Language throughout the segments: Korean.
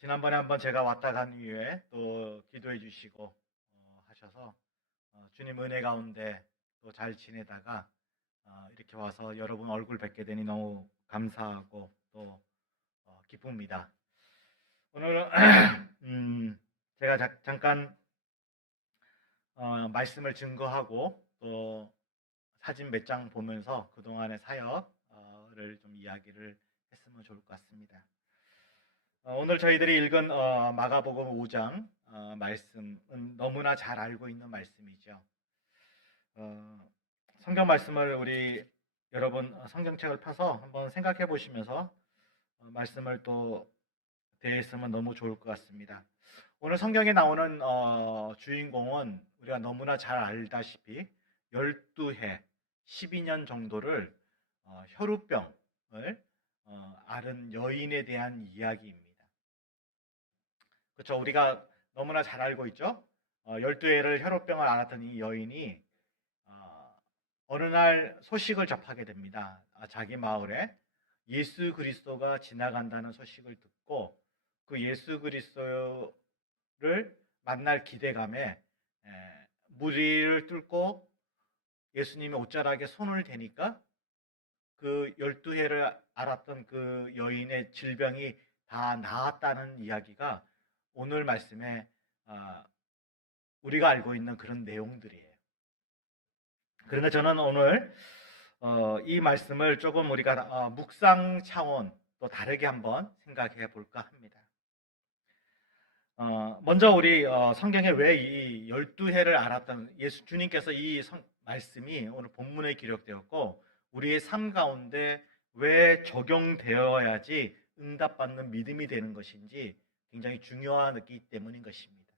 지난번에 한번 제가 왔다 간 이후에 또 기도해 주시고 하셔서 주님 은혜 가운데 또 잘 지내다가 이렇게 와서 여러분 얼굴 뵙게 되니 너무 감사하고 또 기쁩니다. 오늘은 제가 잠깐 말씀을 증거하고 또 사진 몇 장 보면서 그동안의 사역을 좀 이야기를 했으면 좋을 것 같습니다. 오늘 저희들이 읽은 마가복음 5장 말씀은 너무나 잘 알고 있는 말씀이죠. 성경 말씀을 우리 여러분 성경책을 펴서 한번 생각해 보시면서 말씀을 또 대했으면 너무 좋을 것 같습니다. 오늘 성경에 나오는 주인공은 우리가 너무나 잘 알다시피 12해 12년 정도를 혈우병을 앓은 여인에 대한 이야기입니다. 그렇죠. 우리가 너무나 잘 알고 있죠. 12해를 혈우병을 앓았던 이 여인이 어느 날 소식을 접하게 됩니다. 자기 마을에 예수 그리스도가 지나간다는 소식을 듣고 그 예수 그리스도를 만날 기대감에 무리를 뚫고 예수님의 옷자락에 손을 대니까 그 12해를 앓았던 그 여인의 질병이 다 나았다는 이야기가 오늘 말씀에 우리가 알고 있는 그런 내용들이에요. 그러니까 저는 오늘 이 말씀을 조금 우리가 묵상 차원 또 다르게 한번 생각해 볼까 합니다. 먼저 우리 성경에 왜 이 12해를 앓았던 주님께서 이 말씀이 오늘 본문에 기록되었고 우리의 삶 가운데 왜 적용되어야지 응답받는 믿음이 되는 것인지 굉장히 중요하기 때문인 것입니다.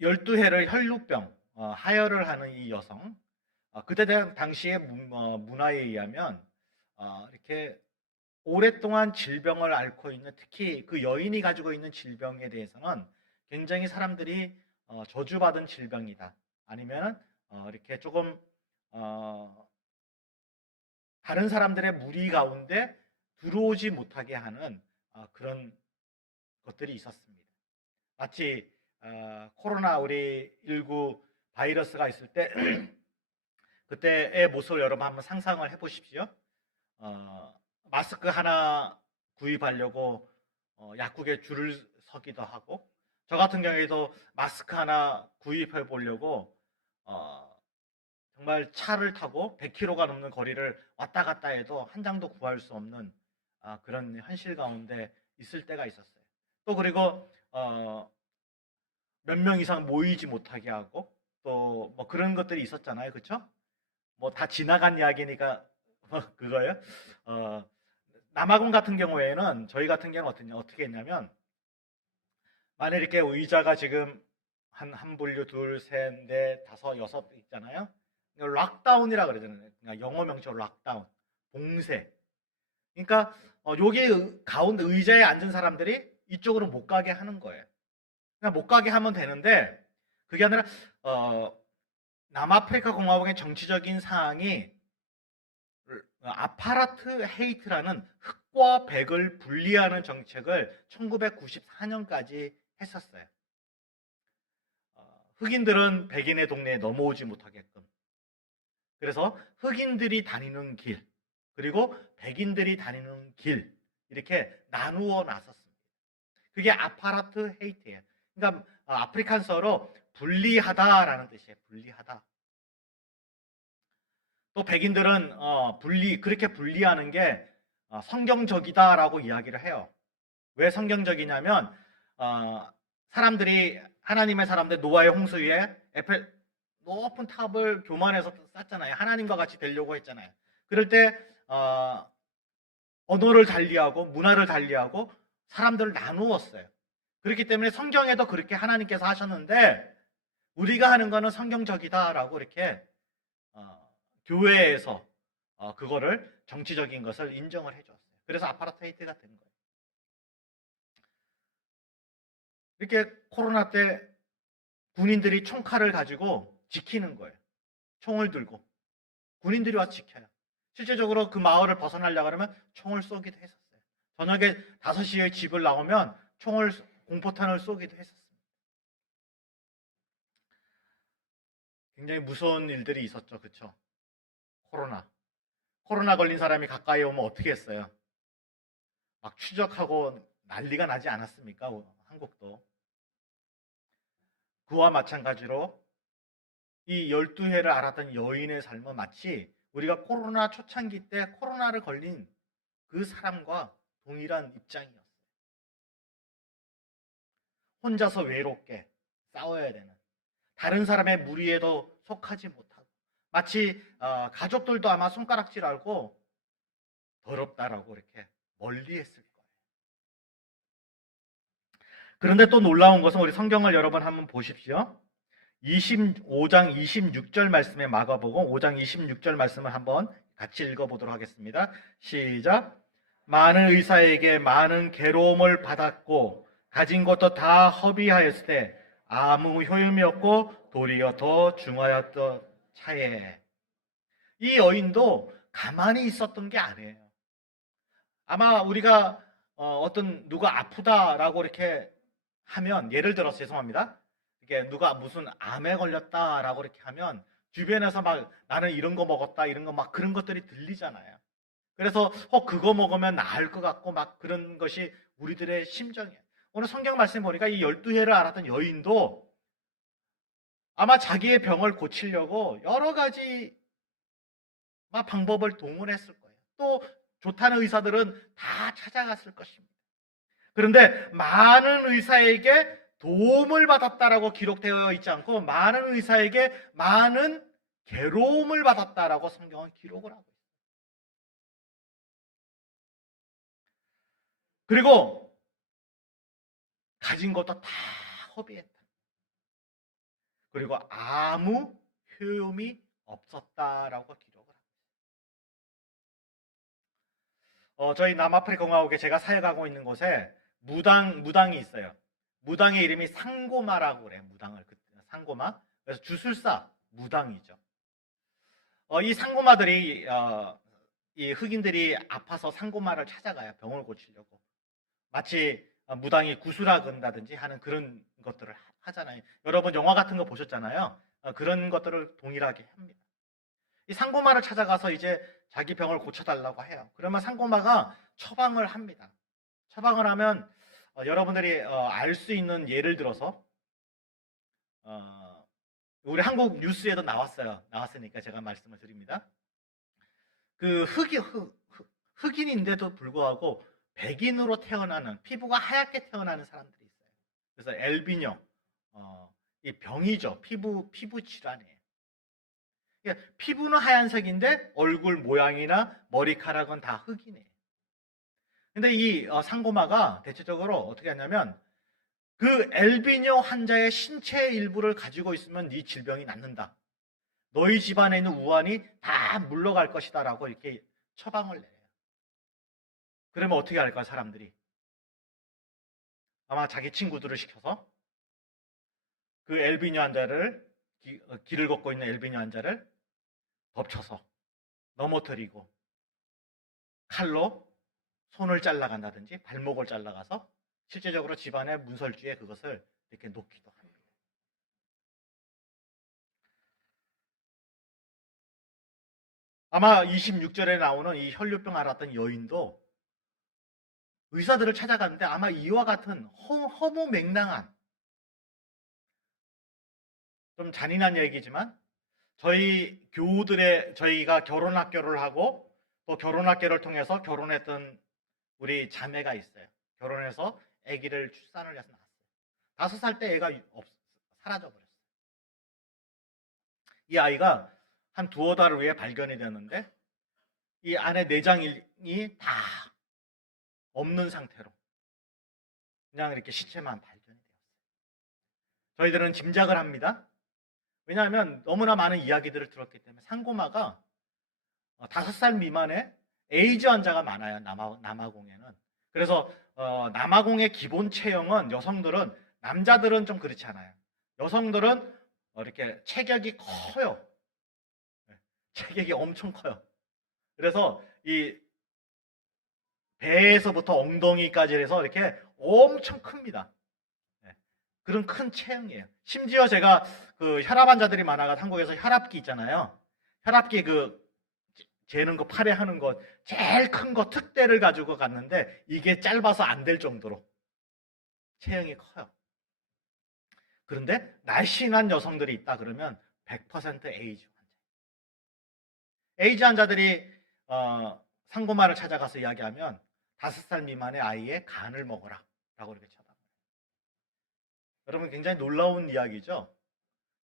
12해를 혈루병, 하혈을 하는 이 여성, 그때 당시의 문화에 의하면 이렇게 오랫동안 질병을 앓고 있는, 특히 그 여인이 가지고 있는 질병에 대해서는 굉장히 사람들이 저주받은 질병이다. 아니면 이렇게 조금 다른 사람들의 무리 가운데 들어오지 못하게 하는 그런 것들이 있었습니다. 마치 코로나 우리 19 바이러스가 있을 때 그때의 모습을 여러분 한번 상상을 해보십시오. 마스크 하나 구입하려고 약국에 줄을 서기도 하고 저 같은 경우에도 마스크 하나 구입해 보려고 정말 차를 타고 100km가 넘는 거리를 왔다 갔다 해도 한 장도 구할 수 없는 그런 현실 가운데 있을 때가 있었어요. 또 그리고 몇 명 이상 모이지 못하게 하고 또 뭐 그런 것들이 있었잖아요. 그렇죠? 뭐 다 지나간 이야기니까 그거예요. 남아공 같은 경우에는 저희 같은 경우는 어떻게 했냐면 만약 이렇게 의자가 지금 한 분류 둘, 셋, 넷, 다섯, 여섯 있잖아요. 락다운이라 그러잖아요. 그러니까 영어 명칭으로 락다운, 봉쇄. 그러니까 여기 가운데 의자에 앉은 사람들이 이쪽으로 못 가게 하는 거예요. 그냥 못 가게 하면 되는데 그게 아니라 남아프리카 공화국의 정치적인 상황이 아파라트 헤이트라는 흑과 백을 분리하는 정책을 1994년까지 했었어요. 흑인들은 백인의 동네에 넘어오지 못하게끔. 그래서 흑인들이 다니는 길, 그리고 백인들이 다니는 길, 이렇게 나누어 놨었습니다. 그게 아파라트 헤이트예요. 그러니까 아프리칸서로 분리하다라는 뜻이에요. 분리하다. 또 백인들은 그렇게 분리하는 게 성경적이다라고 이야기를 해요. 왜 성경적이냐면 사람들이 하나님의 사람들 노아의 홍수 위에 에펠 높은 탑을 교만해서 쌓잖아요. 하나님과 같이 되려고 했잖아요. 그럴 때 언어를 달리하고 문화를 달리하고 사람들을 나누었어요. 그렇기 때문에 성경에도 그렇게 하나님께서 하셨는데 우리가 하는 거는 성경적이다라고 이렇게 교회에서 그거를 정치적인 것을 인정을 해줬어요. 그래서 아파르테이트가 된 거예요. 이렇게 코로나 때 군인들이 총칼을 가지고 지키는 거예요. 총을 들고 군인들이 와서 지켜요. 실제적으로 그 마을을 벗어나려고 하면 총을 쏘기도 했었어요. 저녁에 5시에 집을 나오면 공포탄을 쏘기도 했었습니다. 굉장히 무서운 일들이 있었죠. 그쵸? 코로나 걸린 사람이 가까이 오면 어떻게 했어요? 막 추적하고 난리가 나지 않았습니까? 한국도. 그와 마찬가지로 이 12해를 앓았던 여인의 삶은 마치 우리가 코로나 초창기 때 코로나를 걸린 그 사람과 동일한 입장이었어요. 혼자서 외롭게 싸워야 되는, 다른 사람의 무리에도 속하지 못하고, 마치 가족들도 아마 손가락질 알고 더럽다라고 이렇게 멀리 했을 거예요. 그런데 또 놀라운 것은 우리 성경을 여러분 한번 보십시오. 25장 26절 말씀의 마가복음 5장 26절 말씀을 한번 같이 읽어보도록 하겠습니다. 시작. 많은 의사에게 많은 괴로움을 받았고 가진 것도 다 허비하였을 때 아무 효용이 없고 도리어 더 중하였던 차에, 이 여인도 가만히 있었던 게 아니에요. 아마 우리가 어떤 누가 아프다라고 이렇게 하면, 예를 들어서 죄송합니다. 이게 누가 무슨 암에 걸렸다라고 이렇게 하면 주변에서 막 나는 이런 거 먹었다 이런 거 막 그런 것들이 들리잖아요. 그래서 그거 먹으면 나을 것 같고 막 그런 것이 우리들의 심정이에요. 오늘 성경 말씀 보니까 이 12해를 앓았던 여인도 아마 자기의 병을 고치려고 여러 가지 방법을 동원했을 거예요. 또 좋다는 의사들은 다 찾아갔을 것입니다. 그런데 많은 의사에게 도움을 받았다라고 기록되어 있지 않고 많은 의사에게 많은 괴로움을 받았다라고 성경은 기록을 하고 있어요. 그리고 가진 것도 다 허비했다. 그리고 아무 효용이 없었다라고 기록을 합니다. 저희 남아프리카 공화국에 제가 사역하고 있는 곳에 무당이 있어요. 무당의 이름이 상고마라고 그래요. 상고마. 그래서 주술사 무당이죠. 이 상고마들이 이 흑인들이 아파서 상고마를 찾아가요. 병을 고치려고. 마치 무당이 구슬아 건다든지 하는 그런 것들을 하잖아요. 여러분 영화 같은 거 보셨잖아요. 그런 것들을 동일하게 합니다. 이 상고마를 찾아가서 이제 자기 병을 고쳐달라고 해요. 그러면 상고마가 처방을 합니다. 처방을 하면 여러분들이 알 수 있는 예를 들어서 우리 한국 뉴스에도 나왔으니까 제가 말씀을 드립니다. 그 흑인인데도 불구하고 백인으로 태어나는, 피부가 하얗게 태어나는 사람들이 있어요. 그래서 엘비뇨, 이 병이죠. 피부 질환이에요. 그러니까 피부는 하얀색인데 얼굴 모양이나 머리카락은 다 흑이네요. 근데 이 상고마가 대체적으로 어떻게 하냐면 그 엘비뇨 환자의 신체 일부를 가지고 있으면 네 질병이 낫는다. 너희 집안에 있는 우환이 다 물러갈 것이다 라고 이렇게 처방을 내요. 그러면 어떻게 할까요, 사람들이? 아마 자기 친구들을 시켜서 그 엘비뇨 환자를, 길을 걷고 있는 엘비뇨 환자를 덮쳐서 넘어뜨리고 칼로 손을 잘라간다든지 발목을 잘라가서 실제적으로 집안의 문설주에 그것을 이렇게 놓기도 합니다. 아마 26절에 나오는 이 혈류병 앓았던 여인도 의사들을 찾아갔는데 아마 이와 같은 허무맹랑한, 좀 잔인한 얘기지만 저희가 결혼학교를 하고 또 결혼학교를 통해서 결혼했던 우리 자매가 있어요. 결혼해서 아기를 출산을 해서 낳았어요. 5살 때 애가 사라져버렸어요. 이 아이가 한 2-3달 후에 발견이 되었는데 이 안에 내장이 다 없는 상태로 그냥 이렇게 시체만 발견이 되었어요. 저희들은 짐작을 합니다. 왜냐하면 너무나 많은 이야기들을 들었기 때문에 상고마가 5살 미만의 에이즈 환자가 많아요. 남아공에는. 그래서 남아공의 기본 체형은 남자들은 좀 그렇지 않아요. 여성들은 이렇게 체격이 커요. 체격이 엄청 커요. 그래서 이 배에서부터 엉덩이까지 해서 이렇게 엄청 큽니다. 네. 그런 큰 체형이에요. 심지어 제가 그 혈압 환자들이 많아가 한국에서 혈압기 있잖아요. 혈압기 그 재는 거 팔에 하는 거 제일 큰 거 특대를 가지고 갔는데 이게 짧아서 안 될 정도로 체형이 커요. 그런데 날씬한 여성들이 있다 그러면 100% 에이즈 환자. 에이즈 환자들이 상고마를 찾아가서 이야기하면 5살 미만의 아이의 간을 먹어라 라고 이렇게 쳐다봐요. 여러분 굉장히 놀라운 이야기죠.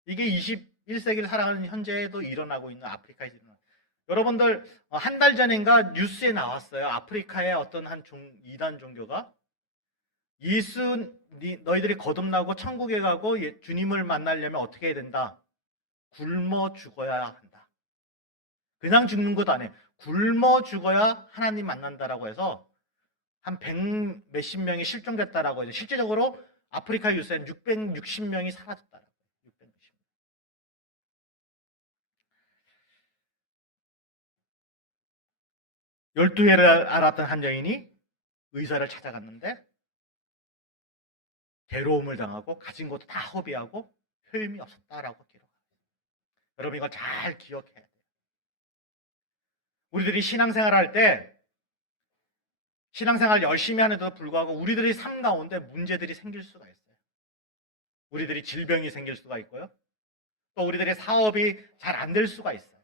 이게 21세기를 살아가는 현재에도 일어나고 있는 아프리카에서 일어나는. 여러분들 한 달 전인가 뉴스에 나왔어요. 아프리카의 어떤 한 이단 종교가 너희들이 거듭나고 천국에 가고 주님을 만나려면 어떻게 해야 된다? 굶어 죽어야 한다. 그냥 죽는 것도 아니에요. 굶어 죽어야 하나님 만난다라고 해서 한 100 몇십 명이 실종됐다라고 해서 실제적으로 아프리카 유세는 660명이 사라졌다라고 해요. 660명. 12회를 알았던 한 여인이 의사를 찾아갔는데 괴로움을 당하고 가진 것도 다 허비하고 효임이 없었다라고 기록합니다. 여러분 이거 잘 기억해야 돼요. 우리들이 신앙생활 할 때 신앙생활 열심히 하는데도 불구하고 우리들의 삶 가운데 문제들이 생길 수가 있어요. 우리들이 질병이 생길 수가 있고요. 또 우리들의 사업이 잘 안 될 수가 있어요.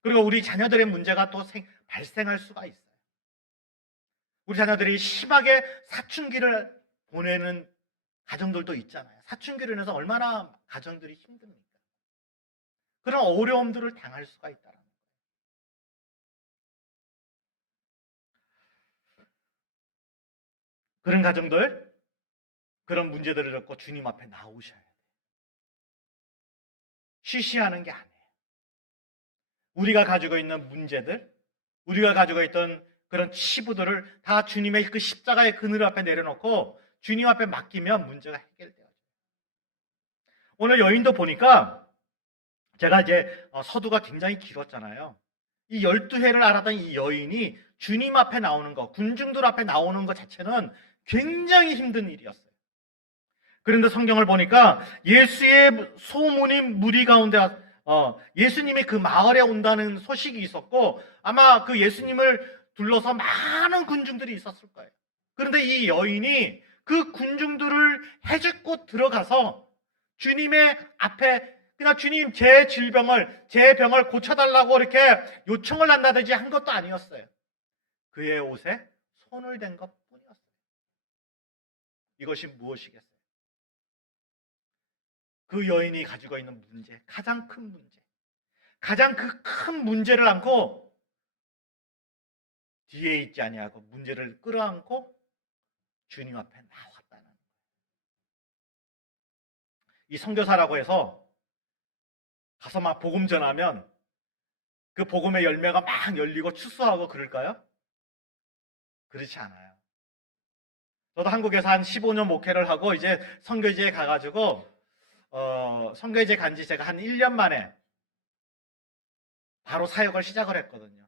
그리고 우리 자녀들의 문제가 또 발생할 수가 있어요. 우리 자녀들이 심하게 사춘기를 보내는 가정들도 있잖아요. 사춘기로 인해서 얼마나 가정들이 힘듭니까? 그런 어려움들을 당할 수가 있다는 거예요. 그런 가정들, 그런 문제들을 겪고 주님 앞에 나오셔야 돼요. 쉬쉬하는 게 아니에요. 우리가 가지고 있는 문제들, 우리가 가지고 있던 그런 치부들을 다 주님의 그 십자가의 그늘 앞에 내려놓고 주님 앞에 맡기면 문제가 해결돼요. 오늘 여인도 보니까 제가 이제 서두가 굉장히 길었잖아요. 이 12회를 알았던 이 여인이 주님 앞에 나오는 것, 군중들 앞에 나오는 것 자체는 굉장히 힘든 일이었어요. 그런데 성경을 보니까 예수의 소문이 무리 가운데 예수님이 그 마을에 온다는 소식이 있었고 아마 그 예수님을 둘러서 많은 군중들이 있었을 거예요. 그런데 이 여인이 그 군중들을 해집고 들어가서 주님의 앞에 그냥 주님 제 질병을 제 병을 고쳐달라고 이렇게 요청을 한다든지 한 것도 아니었어요. 그의 옷에 손을 댄 것뿐이었어요. 이것이 무엇이겠어요? 그 여인이 가지고 있는 문제, 가장 큰 문제, 가장 그 큰 문제를 안고 뒤에 있지 아니하고 문제를 끌어안고 주님 앞에 나왔다는 거예요. 이 선교사라고 해서 가서 막 복음 전하면 그 복음의 열매가 막 열리고 추수하고 그럴까요? 그렇지 않아요. 저도 한국에서 한 15년 목회를 하고 이제 선교지에 가가지고 선교지에 간지 제가 한 1년 만에 바로 사역을 시작을 했거든요.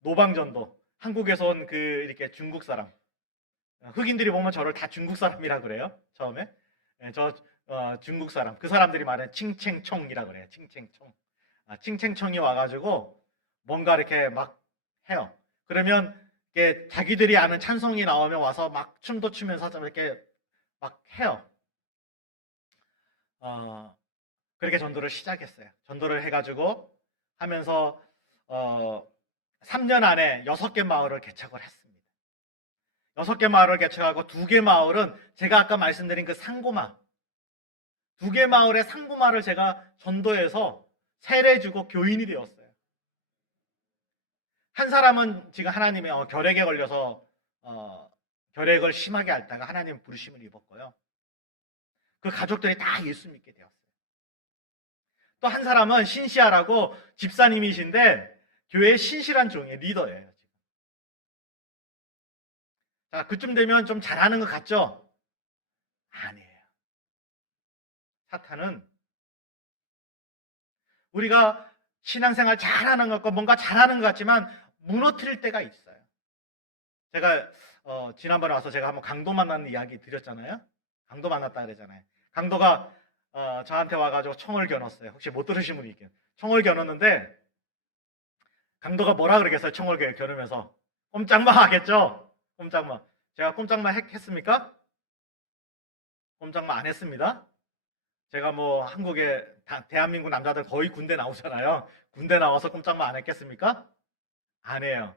노방전도 한국에서 온 그 이렇게 중국 사람 흑인들이 보면 저를 다 중국 사람이라 그래요. 처음에 저 중국 사람 그 사람들이 말하는 칭챙총이라 그래요. 칭챙총 칭챙총이 와가지고 뭔가 이렇게 막 해요. 그러면 이렇게 자기들이 아는 찬송이 나오면 와서 막 춤도 추면서 이렇게 막 해요. 그렇게 전도를 시작했어요. 전도를 해가지고 하면서 3년 안에 6개 마을을 개척을 했습니다. 6개 마을을 개척하고 2개 마을은 제가 아까 말씀드린 그 상고마 2개 마을의 상고마를 제가 전도해서 세례주고 교인이 되었어요. 한 사람은 지금 하나님의 결핵에 걸려서 결핵을 심하게 앓다가 하나님 부르심을 입었고요. 그 가족들이 다 예수 믿게 되었어요. 또 한 사람은 신시아라고 집사님이신데 교회의 신실한 종의 리더예요. 자, 그쯤 되면 좀 잘하는 것 같죠? 아니에요. 사탄은 우리가 신앙생활 잘하는 것과 뭔가 잘하는 것 같지만 무너뜨릴 때가 있어요. 제가 지난번에 와서 제가 한번 강도 만나는 이야기 드렸잖아요. 강도 만났다 그러잖아요. 강도가 저한테 와가지고 총을 겨눴어요. 혹시 못 들으신 분이 있겠 총을 겨눴는데 강도가 뭐라 그러겠어요? 총을 겨누면서 꼼짝마 하겠죠? 꼼짝마. 제가 꼼짝마 했습니까? 꼼짝마 안 했습니다. 제가 뭐 한국에 대한민국 남자들 거의 군대 나오잖아요. 군대 나와서 꼼짝마 안 했겠습니까? 안 해요.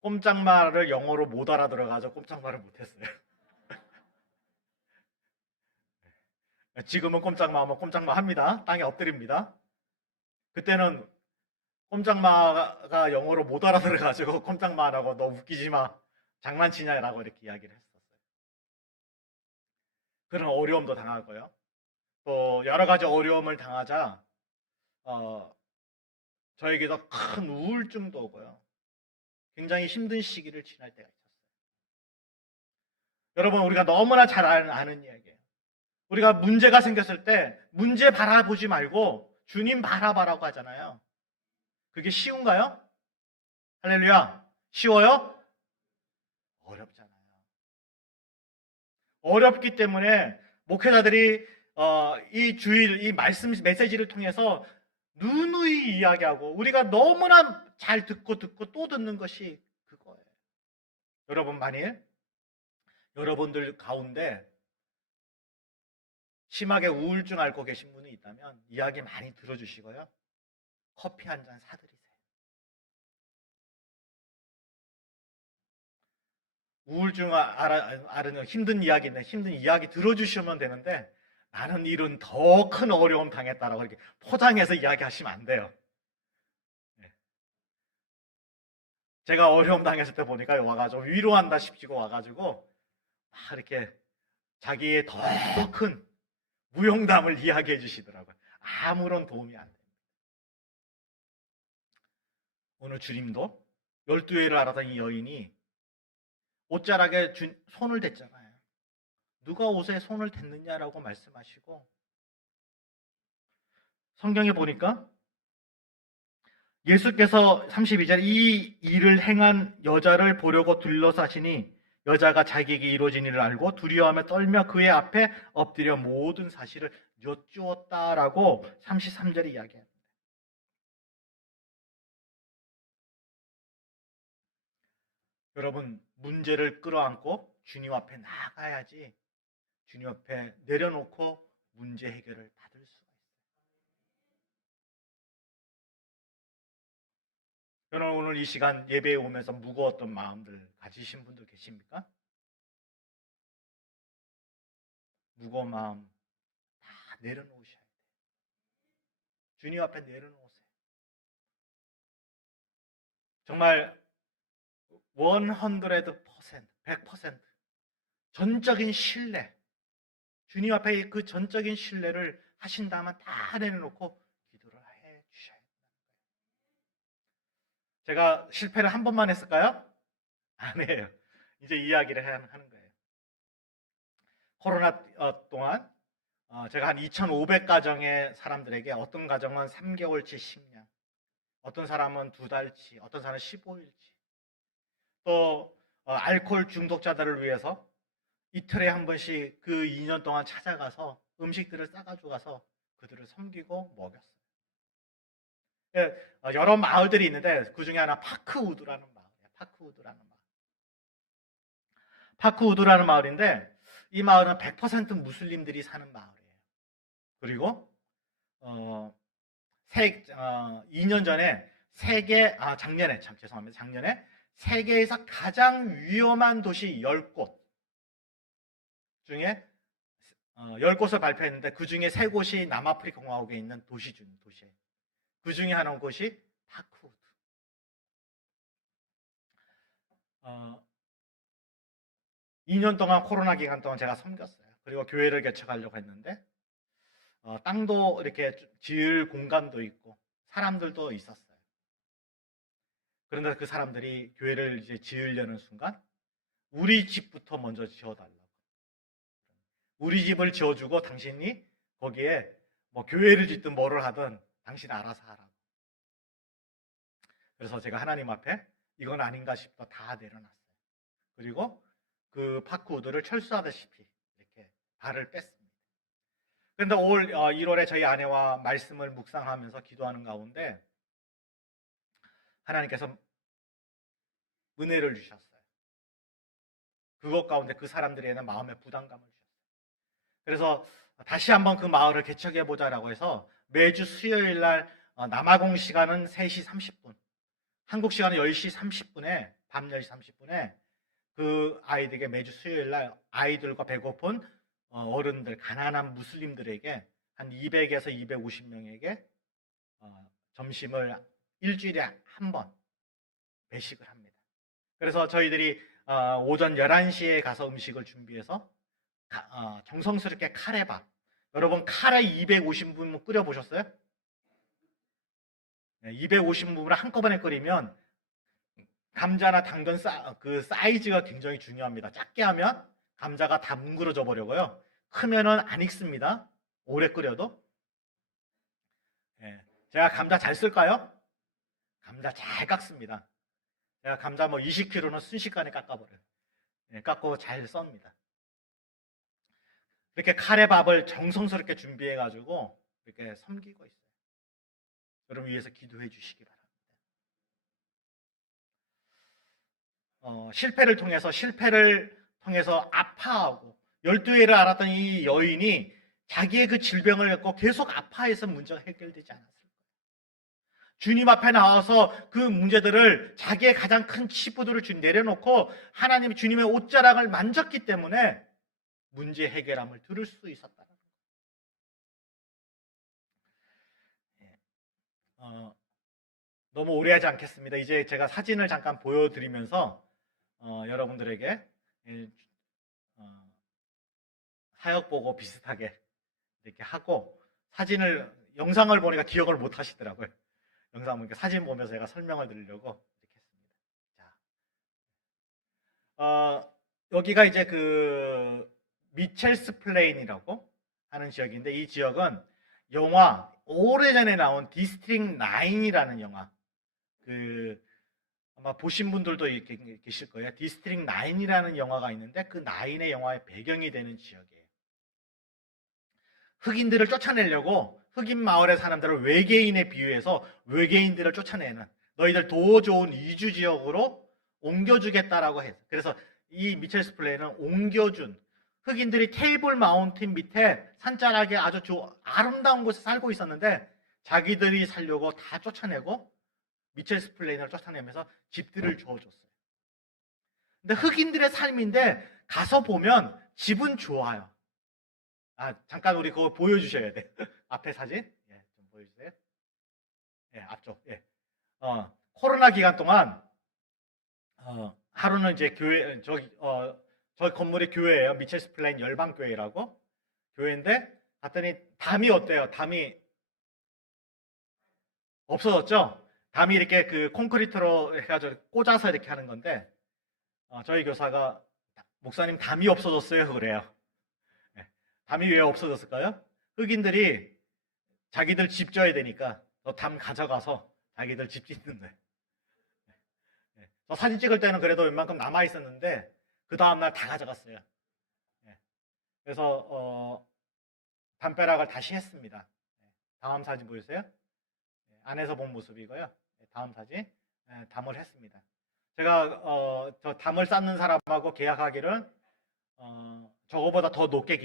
꼼짝마를 영어로 못 알아들어가지고 꼼짝마를 못했어요. 지금은 꼼짝마 하면 꼼짝마 합니다. 땅에 엎드립니다. 그때는 꼼짝마가 영어로 못 알아들어가지고 꼼짝마라고 너 웃기지 마. 장난치냐라고 이렇게 이야기를 했었어요. 그런 어려움도 당하고요. 또 여러 가지 어려움을 당하자 저에게도 큰 우울증도 오고요. 굉장히 힘든 시기를 지날 때가 있었어요. 여러분 우리가 너무나 잘 아는 이야기예요. 우리가 문제가 생겼을 때 문제 바라보지 말고 주님 바라봐라고 하잖아요. 그게 쉬운가요? 할렐루야. 쉬워요? 어렵잖아요. 어렵기 때문에 목회자들이 이 주일, 이 말씀 메시지를 통해서 누누이 이야기하고 우리가 너무나 잘 듣고 또 듣는 것이 그거예요. 여러분 만일 여러분들 가운데 심하게 우울증 앓고 계신 분이 있다면 이야기 많이 들어주시고요. 커피 한 잔 사드리세요. 우울증 앓는 힘든 이야기인데 힘든 이야기 들어주시면 되는데 나는 이런 더 큰 어려움 당했다라고 이렇게 포장해서 이야기하시면 안 돼요. 제가 어려움 당했을 때 보니까 와가지고 위로한다 싶지고 와가지고 막 이렇게 자기의 더 큰 무용담을 이야기해 주시더라고요. 아무런 도움이 안 됩니다. 오늘 주님도 12회를 알았던 이 여인이 옷자락에 손을 댔잖아요. 누가 옷에 손을 댔느냐라고 말씀하시고 성경에 보니까 예수께서 32절 이 일을 행한 여자를 보려고 둘러싸시니 여자가 자기에게 이루어진 일을 알고 두려워하며 떨며 그의 앞에 엎드려 모든 사실을 여쭈었다라고 33절에 이야기합니다. 여러분 문제를 끌어안고 주님 앞에 나가야지 주님 앞에 내려놓고 문제 해결을 받을 수가 있어요. 여러분 오늘 이 시간 예배에 오면서 무거웠던 마음들 가지신 분들 계십니까? 무거운 마음 다 내려놓으셔야 돼요. 주님 앞에 내려놓으세요. 정말 100% 전적인 신뢰 주님 앞에 그 전적인 신뢰를 하신다면 다 내려놓고 기도를 해 주셔야 된다는 거예요. 제가 실패를 한 번만 했을까요? 아니에요. 이제 이야기를 하는 거예요. 코로나 동안 제가 한 2,500가정의 사람들에게 어떤 가정은 3개월치 식량, 어떤 사람은 2달치, 어떤 사람은 15일치, 또 알코올 중독자들을 위해서 이틀에 한 번씩 그 2년 동안 찾아가서 음식들을 싸가지고 가서 그들을 섬기고 먹였어요. 여러 마을들이 있는데 그 중에 하나 파크우드라는 마을이에요. 파크우드라는 마을인데 이 마을은 100% 무슬림들이 사는 마을이에요. 그리고 2년 전에 작년에 세계에서 가장 위험한 도시 10곳 중에 10곳을 발표했는데 그 중에 3곳이 남아프리카 공화국에 있는 도시예요. 그 중에 하나는 곳이 파크우드. 2년 동안 코로나 기간 동안 제가 섬겼어요. 그리고 교회를 개척하려고 했는데 땅도 이렇게 지을 공간도 있고 사람들도 있었어요. 그런데 그 사람들이 교회를 이제 지으려는 순간 우리 집부터 먼저 지어달라고. 우리 집을 지어주고 당신이 거기에 뭐 교회를 짓든 뭐를 하든 당신 알아서 하라고. 그래서 제가 하나님 앞에 이건 아닌가 싶어 다 내려놨어요. 그리고 그 파크우드를 철수하다시피 이렇게 발을 뺐습니다. 그런데 올 1월에 저희 아내와 말씀을 묵상하면서 기도하는 가운데 하나님께서 은혜를 주셨어요. 그것 가운데 그 사람들에게는 마음의 부담감을 주셨어요. 그래서 다시 한번 그 마을을 개척해보자라고 해서 매주 수요일 날 남아공 시간은 3시 30분, 한국 시간은 10시 30분에, 밤 10시 30분에 그 아이들에게 매주 수요일 날 아이들과 배고픈 어른들, 가난한 무슬림들에게 한 200에서 250명에게 점심을 일주일에 한 번 배식을 합니다. 그래서 저희들이 오전 11시에 가서 음식을 준비해서 정성스럽게 카레밥. 여러분 카레 250분 끓여보셨어요? 250분을 한꺼번에 끓이면 감자나 당근 그 사이즈가 굉장히 중요합니다. 작게 하면 감자가 다 뭉그러져 버려고요. 크면은 안 익습니다. 오래 끓여도. 제가 감자 잘 쓸까요? 감자 잘 깎습니다. 제가 감자 뭐 20kg는 순식간에 깎아버려요. 깎고 잘 썹니다. 이렇게 카레밥을 정성스럽게 준비해가지고 이렇게 섬기고 있어요. 여러분 위해서 기도해 주시기 바랍니다. 실패를 통해서 아파하고 12회를 알았던 이 여인이 자기의 그 질병을 갖고 계속 아파해서 문제가 해결되지 않았을 거예요. 주님 앞에 나와서 그 문제들을 자기의 가장 큰 치부들을 내려놓고 하나님 주님의 옷자락을 만졌기 때문에 문제 해결함을 들을 수 있었다는 거예요. 너무 오래 하지 않겠습니다. 이제 제가 사진을 잠깐 보여드리면서 여러분들에게 사역 보고 비슷하게 이렇게 하고 영상을 보니까 기억을 못 하시더라고요. 영상 보니까 사진 보면서 제가 설명을 드리려고 이렇게 했습니다. 자, 여기가 이제 그 미첼스 플레인이라고 하는 지역인데 이 지역은 영화 오래전에 나온 디스트릭 9이라는 영화 아마 보신 분들도 계실 거예요. 디스트릭 9이라는 영화가 있는데 그 9의 영화의 배경이 되는 지역이에요. 흑인들을 쫓아내려고 흑인 마을의 사람들을 외계인에 비유해서 외계인들을 쫓아내는 너희들 더 좋은 이주 지역으로 옮겨주겠다라고 해서 그래서 이 미첼스 플레이는 옮겨준 흑인들이 테이블 마운틴 밑에 산자락에 아주 아름다운 곳에 살고 있었는데 자기들이 살려고 다 쫓아내고 미첼스 플레인을 쫓아내면서 집들을 주어줬어요. 근데 흑인들의 삶인데 가서 보면 집은 좋아요. 잠깐 우리 그거 보여주셔야 돼. 앞에 사진. 좀 보여주세요. 앞쪽. 코로나 기간 동안, 하루는 이제 저기 건물이 교회예요. 미첼스 플레인 열방교회라고. 교회인데, 갔더니 담이 어때요? 담이 없어졌죠? 담이 이렇게 그 콘크리트로 해가지고 꽂아서 이렇게 하는 건데, 저희 교사가, 목사님 담이 없어졌어요. 그래요. 담이 왜 없어졌을까요? 흑인들이 자기들 집 져야 되니까 담 가져가서 자기들 집 짓는 거예요. 저 사진 찍을 때는 그래도 웬만큼 남아 있었는데 그 다음날 다 가져갔어요. 그래서 담벼락을 다시 했습니다. 다음 사진 보여주세요. 안에서 본 모습이고요. 다음 사진. 담을 했습니다. 제가 저 담을 쌓는 사람하고 계약하기를 저거보다 더 높게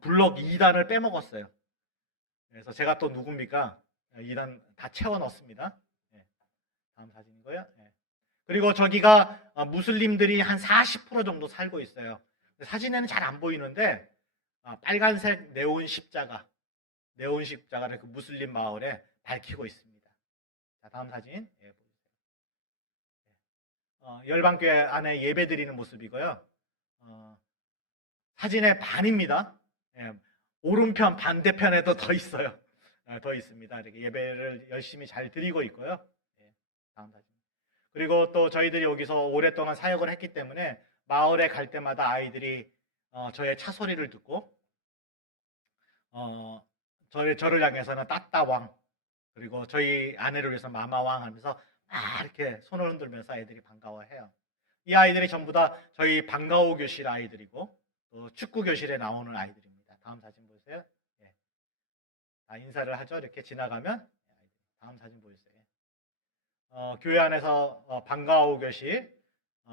블록 2단을 빼먹었어요. 그래서 제가 또 누굽니까? 2단 다 채워 넣습니다. 다음 사진이고요. 그리고 저기가 무슬림들이 한 40% 정도 살고 있어요. 사진에는 잘 안 보이는데 빨간색 네온 십자가를 그 무슬림 마을에 밝히고 있습니다. 자, 다음 사진. 열방교회 안에 예배 드리는 모습이고요. 사진의 반입니다. 오른편 반대편에도 더 있어요. 더 있습니다. 이렇게 예배를 열심히 잘 드리고 있고요. 다음 사진. 그리고 또 저희들이 여기서 오랫동안 사역을 했기 때문에 마을에 갈 때마다 아이들이 저의 차 소리를 듣고 저를 향해서는 따따왕 그리고 저희 아내를 위해서 마마왕 하면서 이렇게 손을 흔들면서 아이들이 반가워해요. 이 아이들이 전부 다 저희 방과후 교실 아이들이고 또 축구 교실에 나오는 아이들입니다. 다음 사진 보세요. 예. 인사를 하죠. 이렇게 지나가면 다음 사진 보여주세요. 교회 안에서 방과후 교실,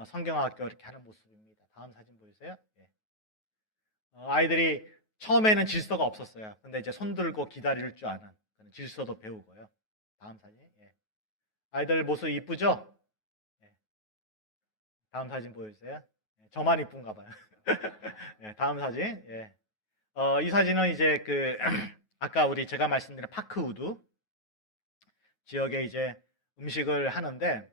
성경학교 이렇게 하는 모습입니다. 다음 사진 보여주세요. 예. 아이들이 처음에는 질서가 없었어요. 근데 이제 손 들고 기다릴 줄 아는 질서도 배우고요. 다음 사진. 예. 아이들 모습 이쁘죠? 예. 다음 사진 보여주세요. 예. 저만 이쁜가 봐요. 예. 다음 사진. 예. 이 사진은 이제 아까 제가 말씀드린 파크우드 지역에 이제 음식을 하는데,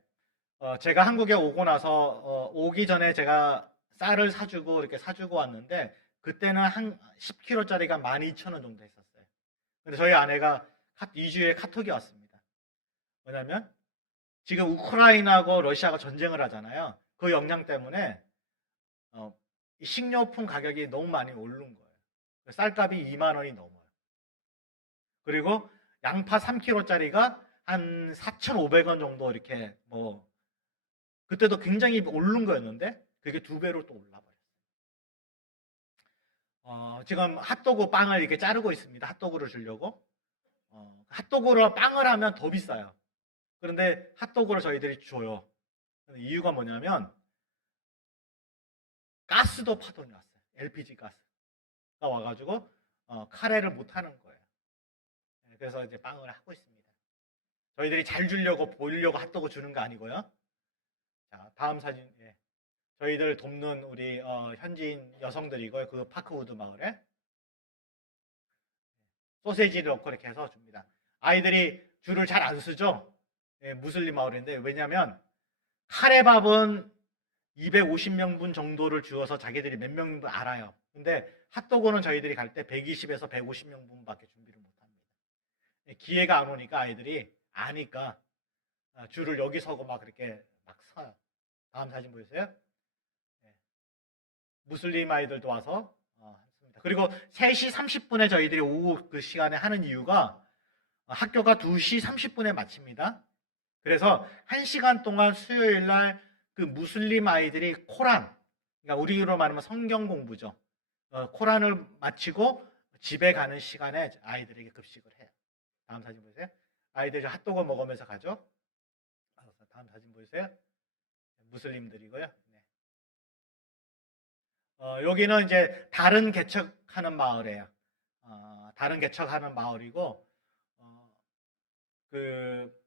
제가 한국에 오고 나서, 오기 전에 제가 쌀을 사주고, 이렇게 사주고 왔는데, 그때는 한 10kg짜리가 12,000원 정도 했었어요. 근데 저희 아내가 2주에 카톡이 왔습니다. 뭐냐면, 지금 우크라이나하고 러시아가 전쟁을 하잖아요. 그 영향 때문에, 이 식료품 가격이 너무 많이 오른 거예요. 쌀값이 2만 원이 넘어요. 그리고 양파 3kg짜리가 한 4,500원 정도 이렇게 그때도 굉장히 오른 거였는데 그게 2배로 또 올라버렸어요. 지금 핫도그 빵을 이렇게 자르고 있습니다. 핫도그를 주려고. 핫도그로 빵을 하면 더 비싸요. 그런데 핫도그를 저희들이 줘요. 이유가 뭐냐면 가스도 파동이 왔어요. LPG 가스가 와가지고 카레를 못 하는 거예요. 그래서 이제 빵을 하고 있습니다. 저희들이 잘 주려고 보이려고 핫도그 주는 거 아니고요. 자, 다음 사진. 예. 저희들 돕는 우리 현지인 여성들이고요. 그 파크우드 마을에 소세지를 넣고 이렇게 해서 줍니다. 아이들이 줄을 잘 안 쓰죠. 예, 무슬림 마을인데 왜냐하면 카레밥은 250명분 정도를 주어서 자기들이 몇 명분 알아요. 근데 핫도그는 저희들이 갈 때 120에서 150명분밖에 준비를 못합니다. 예, 기회가 안 오니까 아이들이 아니까 줄을 여기 서고 막 그렇게 막 서요. 다음 사진 보여주세요. 예. 무슬림 아이들도 와서 했습니다. 그리고 3시 30분에 저희들이 오후 그 시간에 하는 이유가 학교가 2시 30분에 마칩니다. 그래서 1시간 동안 수요일 날 그 무슬림 아이들이 코란, 그러니까 우리로 말하면 성경 공부죠. 코란을 마치고 집에 가는 시간에 아이들에게 급식을 해요. 다음 사진 보세요. 아이들이 핫도그 먹으면서 가죠. 다음 사진 보세요. 무슬림들이고요. 네. 여기는 이제 다른 개척하는 마을이에요. 다른 개척하는 마을이고, 그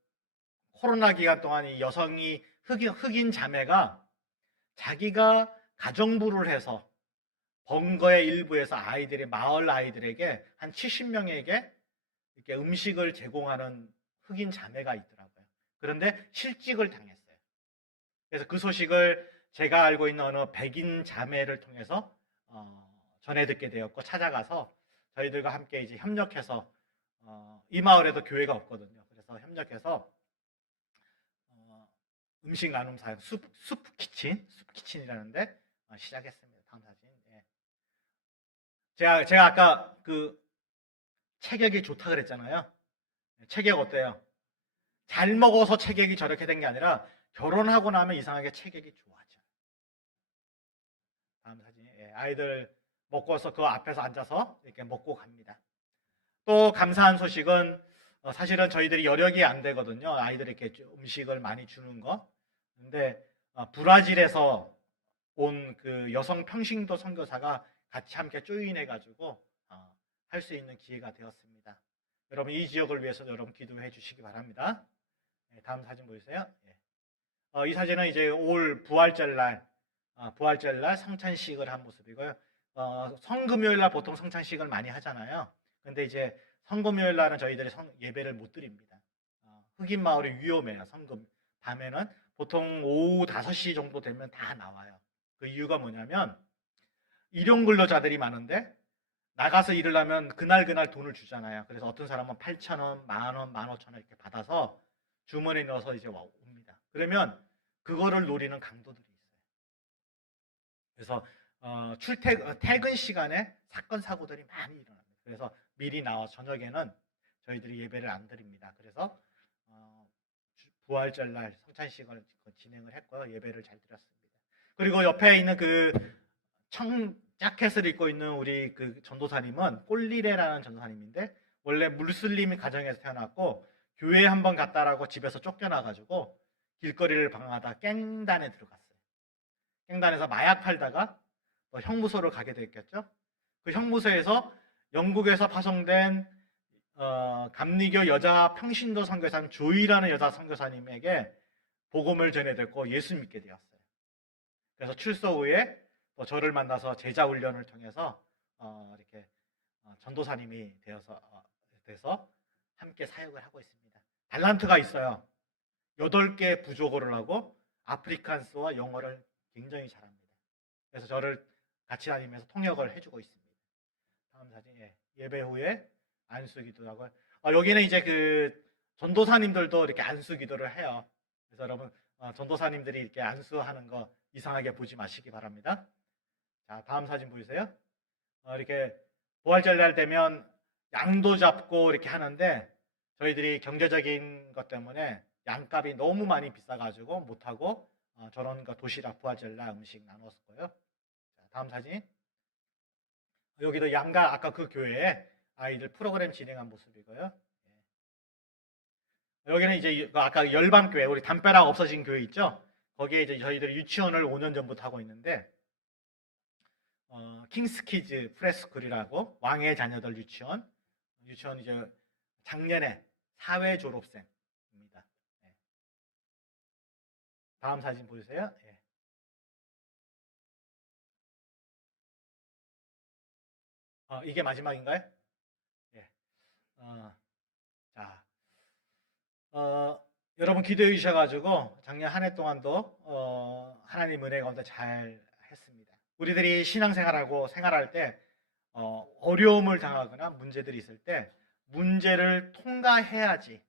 코로나 기간 동안 이 여성이 흑인 자매가 자기가 가정부를 해서 번 거의 일부에서 마을 아이들에게 한 70명에게 이렇게 음식을 제공하는 흑인 자매가 있더라고요. 그런데 실직을 당했어요. 그래서 그 소식을 제가 알고 있는 어느 백인 자매를 통해서 전해 듣게 되었고 찾아가서 저희들과 함께 이제 협력해서 이 마을에도 교회가 없거든요. 그래서 협력해서 음식 나눔 사역 숲 키친이라는데 시작했습니다. 다음 사진. 예. 제가 아까 그 체격이 좋다 그랬잖아요. 체격 어때요? 잘 먹어서 체격이 저렇게 된 게 아니라 결혼하고 나면 이상하게 체격이 좋아져. 다음 사진. 예. 아이들 먹고서 그 앞에서 앉아서 이렇게 먹고 갑니다. 또 감사한 소식은 사실은 저희들이 여력이 안 되거든요. 아이들에게 음식을 많이 주는 거. 근데 브라질에서 온 그 여성 평신도 선교사가 같이 함께 조인해가지고 할 수 있는 기회가 되었습니다. 여러분 이 지역을 위해서 여러분 기도해 주시기 바랍니다. 네, 다음 사진 보이세요? 네. 이 사진은 이제 올 부활절날 성찬식을 한 모습이고요. 성금요일날 보통 성찬식을 많이 하잖아요. 근데 이제 성금요일 날은 저희들이 예배를 못 드립니다. 흑인 마을이 위험해요. 성금 밤에는 보통 오후 5시 정도 되면 다 나와요. 그 이유가 뭐냐면 일용 근로자들이 많은데 나가서 일을 하면 그날 돈을 주잖아요. 그래서 어떤 사람은 8,000원, 10,000원, 15,000원 이렇게 받아서 주머니에 넣어서 이제 옵니다. 그러면 그거를 노리는 강도들이 있어요. 그래서 퇴근 시간에 사건 사고들이 많이 일어납니다. 그래서 미리 나와 저녁에는 저희들이 예배를 안 드립니다. 그래서 부활절날 성찬식을 진행을 했고요. 예배를 잘 드렸습니다. 그리고 옆에 있는 그 자켓을 입고 있는 우리 그 전도사님은 꼴리레라는 전도사님인데 원래 무슬림 가정에서 태어났고 교회 한번 갔다라고 집에서 쫓겨나가지고 길거리를 방황하다 깽단에 들어갔어요. 깽단에서 마약 팔다가 또 형무소를 가게 됐겠죠. 그 형무소에서 영국에서 파송된 감리교 여자 평신도 선교사님 조이라는 여자 선교사님에게 복음을 전해 듣고 예수 믿게 되었어요. 그래서 출소 후에 또 저를 만나서 제자 훈련을 통해서 이렇게 전도사님이 돼서 함께 사역을 하고 있습니다. 달란트가 있어요. 8개 부족어를 하고 아프리칸스와 영어를 굉장히 잘합니다. 그래서 저를 같이 다니면서 통역을 해주고 있습니다. 다음 사진에 예배 후에 안수기도 하고 여기는 이제 그 전도사님들도 이렇게 안수기도를 해요. 그래서 여러분 전도사님들이 이렇게 안수하는 거 이상하게 보지 마시기 바랍니다. 자, 다음 사진 보이세요? 이렇게 부활절날 되면 양도 잡고 이렇게 하는데 저희들이 경제적인 것 때문에 양값이 너무 많이 비싸가지고 못하고 저런 거 도시락 부활절날 음식 나눴고요. 자, 다음 사진. 여기도 양가 아까 그 교회에 아이들 프로그램 진행한 모습이고요. 여기는 이제 아까 열방교회 우리 담벼락 없어진 교회 있죠? 거기에 이제 저희들이 유치원을 5년 전부터 하고 있는데 킹스키즈 프레스쿨이라고 왕의 자녀들 유치원 이제 작년에 사회 졸업생입니다. 네. 다음 사진 보세요. 네. 이게 마지막인가요? 네. 자, 여러분 기도해 주셔가지고 작년 한 해 동안도 하나님 은혜 가운데 잘 했습니다. 우리들이 신앙생활하고 생활할 때 어려움을 당하거나 문제들이 있을 때 문제를 통과해야지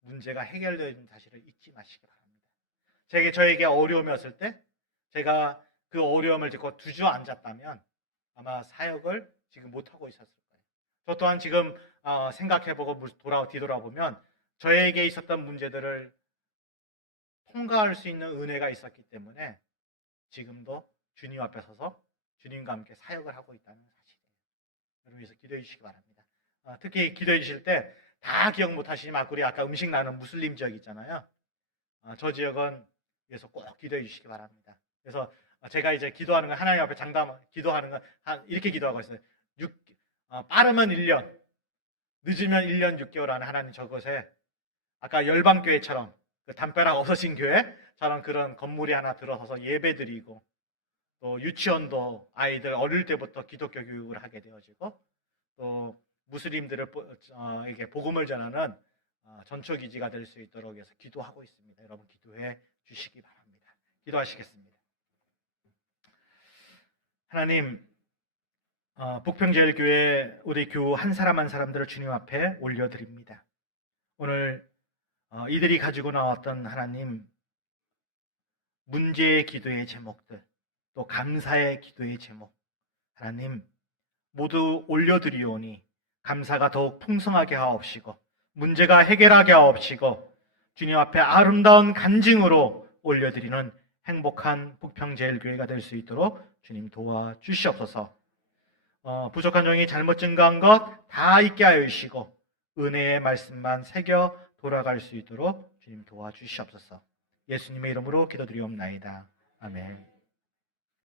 문제가 해결되는 사실을 잊지 마시기 바랍니다. 저에게 어려움이 왔을 때 제가 그 어려움을 듣고 주저앉았다면 아마 사역을 지금 못하고 있었을 거예요. 저 또한 지금 생각해보고 뒤돌아보면 저에게 있었던 문제들을 통과할 수 있는 은혜가 있었기 때문에 지금도 주님 앞에 서서 주님과 함께 사역을 하고 있다는 사실이에요. 여러분 위해서 기도해 주시기 바랍니다. 특히 기도해 주실 때 다 기억 못 하시지만 우리 아까 음식 나는 무슬림 지역 있잖아요. 저 지역은 위해서 꼭 기도해 주시기 바랍니다. 그래서 제가 이제 기도하는 건 하나님 앞에 기도하는 건 이렇게 기도하고 있어요. 빠르면 1년, 늦으면 1년 6개월 안에 하나님 저것에 아까 열방교회처럼 그 담벼락 없어진 교회처럼 그런 건물이 하나 들어서서 예배드리고 또 유치원도 아이들 어릴 때부터 기독교 교육을 하게 되어지고 또 무슬림들을 이게 복음을 전하는 전초기지가 될 수 있도록 해서 기도하고 있습니다. 여러분 기도해 주시기 바랍니다. 기도하시겠습니다. 하나님 북평제일교회 우리 교우 한 사람 한 사람들을 주님 앞에 올려드립니다. 오늘 이들이 가지고 나왔던 하나님 문제의 기도의 제목들 또 감사의 기도의 제목 하나님 모두 올려드리오니 감사가 더욱 풍성하게 하옵시고 문제가 해결하게 하옵시고 주님 앞에 아름다운 간증으로 올려드리는 행복한 북평제일교회가 될 수 있도록 주님 도와주시옵소서. 부족한 종이 잘못 증거한 것 다 잊게 하여 주시고 은혜의 말씀만 새겨 돌아갈 수 있도록 주님 도와주시옵소서. 예수님의 이름으로 기도드리옵나이다. 아멘.